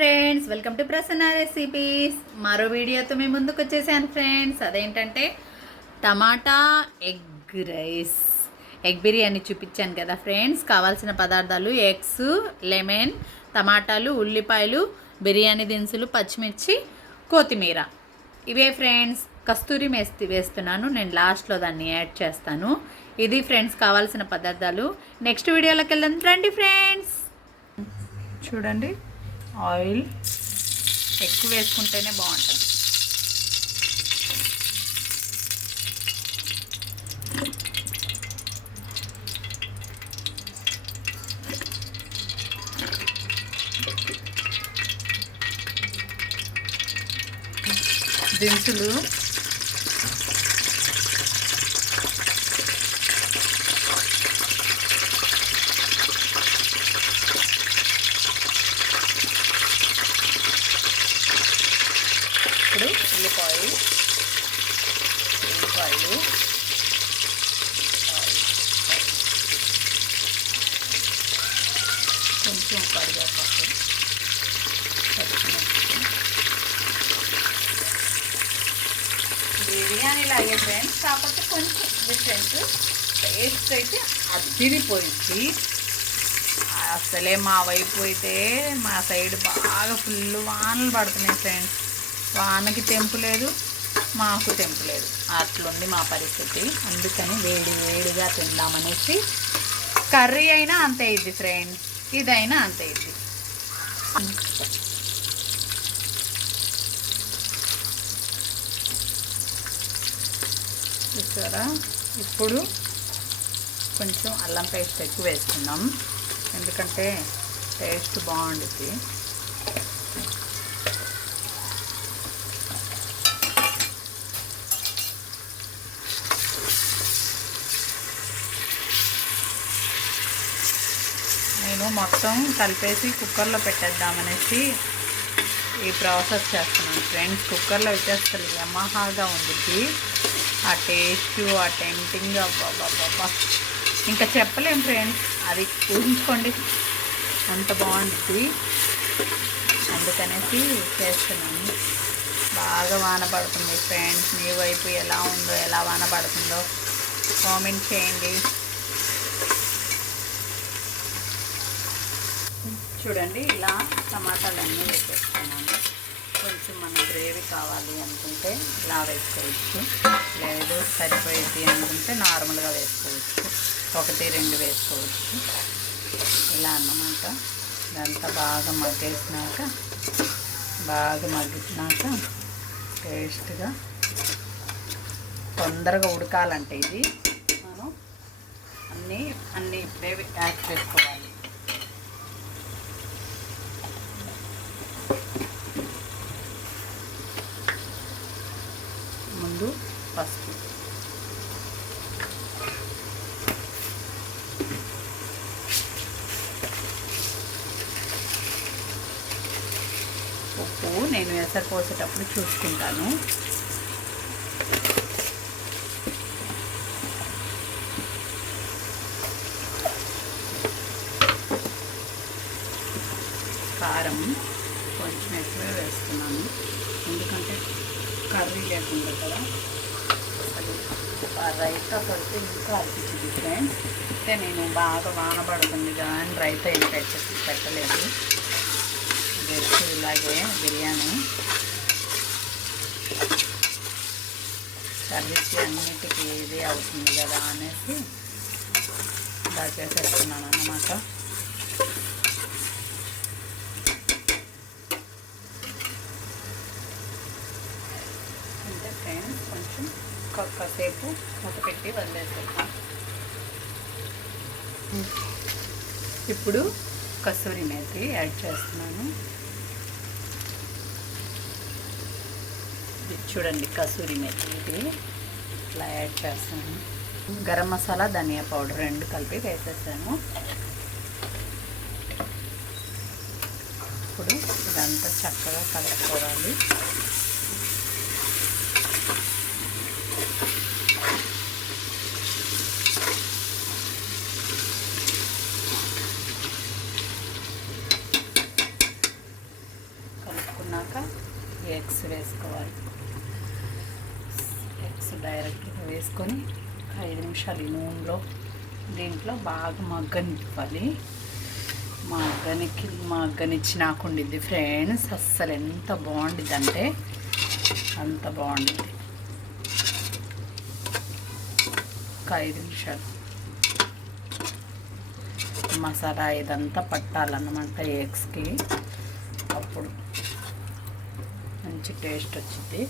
Friends, welcome to Prasanna recipes. మరో వీడియోతో మేము ముందుకు వచ్చేసాను ఫ్రెండ్స్. అదేంటంటే tomato egg rice, egg biryani చూపించాను కదా ఫ్రెండ్స్. కావాల్సిన పదార్థాలు ఎగ్స్, లెమన్, టమాటాలు, ఉల్లిపాయలు, బిర్యానీ దినుసులు, పచ్చిమిర్చి, కొత్తిమీర. ఇవే ఫ్రెండ్స్. కస్తూరి మేస్తి వేస్తున్నాను, నేను లాస్ట్లో దాన్ని యాడ్ చేస్తాను. ఇది ఫ్రెండ్స్ కావాల్సిన పదార్థాలు. నెక్స్ట్ వీడియోలోకి వెళ్దాం రండి ఫ్రెండ్స్. చూడండి, ఆయిల్ ఎక్కువ వేసుకుంటేనే బాగుంటుంది. దినుసులు ఇప్పుడు ఉల్లిపాయలు కొంచెం కరివేపాకు, బిర్యానీలో అయ్యే ఫ్రెండ్స్, కాకపోతే కొంచెం డిఫరెన్స్. టేస్ట్ అయితే అదిరిపోయింది అసలే. మా వైపు అయితే మా సైడ్ బాగా ఫుల్ వానలు పడుతున్నాయి ఫ్రెండ్స్. వానకి తెంపు లేదు, మాకు తెంపు లేదు, అట్లుంది మా పరిస్థితి. అందుకని వేడి వేడిగా తిందామనేసి. కర్రీ అయినా అంతే ఇద్ది ఫ్రెండ్స్, ఇదైనా అంతే ఇద్ది. చూసారా, ఇప్పుడు కొంచెం అల్లం పేస్ట్ ఎక్కువ వేసుకుందాం, ఎందుకంటే టేస్ట్ బాగుంటుంది. నేను మొత్తం కలిపేసి కుక్కర్లో పెట్టేద్దామనేసి ఈ ప్రాసెస్ చేస్తున్నాను ఫ్రెండ్స్. కుక్కర్లో వచ్చేస్తుంది యమహాగా ఉంటుంది ఆ టేస్ట్, ఆ టెంప్టింగ్. అబ్బాబ్బాబ్బా, ఇంకా చెప్పలేం ఫ్రెండ్స్, అది ఊహించుకోండి, అంత బాగుంటుంది. అందుకనేసి చేస్తున్నాను. బాగా వాన పడుతుంది ఫ్రెండ్స్. మీ వైపు ఎలా ఉందో, ఎలా వాన పడుతుందో కామెంట్ చేయండి. చూడండి, ఇలా టమాటాలన్నీ వేసేస్తున్నాను. కొంచెం మన గ్రేవీ కావాలి అనుకుంటే ఇలా వేసుకోవచ్చు, లేదు సరిపోయింది అనుకుంటే నార్మల్గా వేసుకోవచ్చు, 1-2 వేసుకోవచ్చు. ఇలా అన్నమాట. ఇదంతా బాగా మగ్గినాక టేస్ట్గా, తొందరగా ఉడకాలంటే ఇది మనం అన్నీ ఇప్పుడే యాడ్ చేసుకోవాలి. ముందు పసుపు, ఉప్పు నేను ఎసరు పోసేటప్పుడు చూసుకుంటాను. కారం కొంచెం ఎక్కువ వేస్తున్నాను, ఎందుకంటే కర్రీ లేకుండా కదా. అది రైతా పడితే ఇంకా అనిపించింది ఫ్రెండ్స్. అంటే నేను బాగా వాన పడుతుంది కానీ రైతా ఏం పెట్టలేదు. జస్ట్ ఇలాగే బిర్యానీ కర్రీకి అన్నిటికీ ఇది అవుతుంది కదా అనేసి ఇలా చేసేస్తున్నాను అన్నమాట. ఫ్రెండ్స్ కొంచెం కాసేపు మూత పెట్టి వదిలేసేద్దాం. ఇప్పుడు కస్తూరి మేతి యాడ్ చేస్తున్నాను. చూడండి, కస్తూరి మేతి ఇది ఇట్లా యాడ్ చేస్తాను. గరం మసాలా, ధనియా పౌడర్ 2 కలిపి వేసేసాను. ఇప్పుడు ఇదంతా చక్కగా కలుపుకోవాలి. ఎగ్స్ వేసుకోవాలి. ఎగ్స్ డైరెక్ట్గా వేసుకొని 5 నిమిషాలు ఈ నూనెలో దీంట్లో బాగా మగ్గనివ్వాలి. మగ్గనిచ్చినాక ఉండిద్ది ఫ్రెండ్స్. అస్సలు ఎంత బాగుండిద్ది అంటే అంత బాగుండిద్ది. ఒక 5 నిమిషాలు మసాలా ఇదంతా పట్టాలన్నమాట ఎగ్స్కి. అప్పుడు మంచి టేస్ట్ వచ్చింది.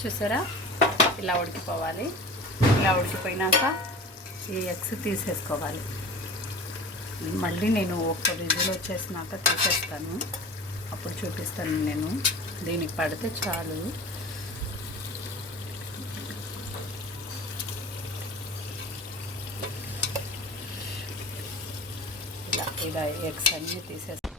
చూసారా, ఇలా ఉడికిపోవాలి. ఇలా ఉడికిపోయినాక ఈ ఎగ్స్ తీసేసుకోవాలి. మళ్ళీ నేను ఒక విజిల్ వచ్చేసినాక తీసేస్తాను, అప్పుడు చూపిస్తాను నేను. దీనికి పడితే చాలు. ఇలా ఎగ్స్ అన్నీ తీసేస్తాను.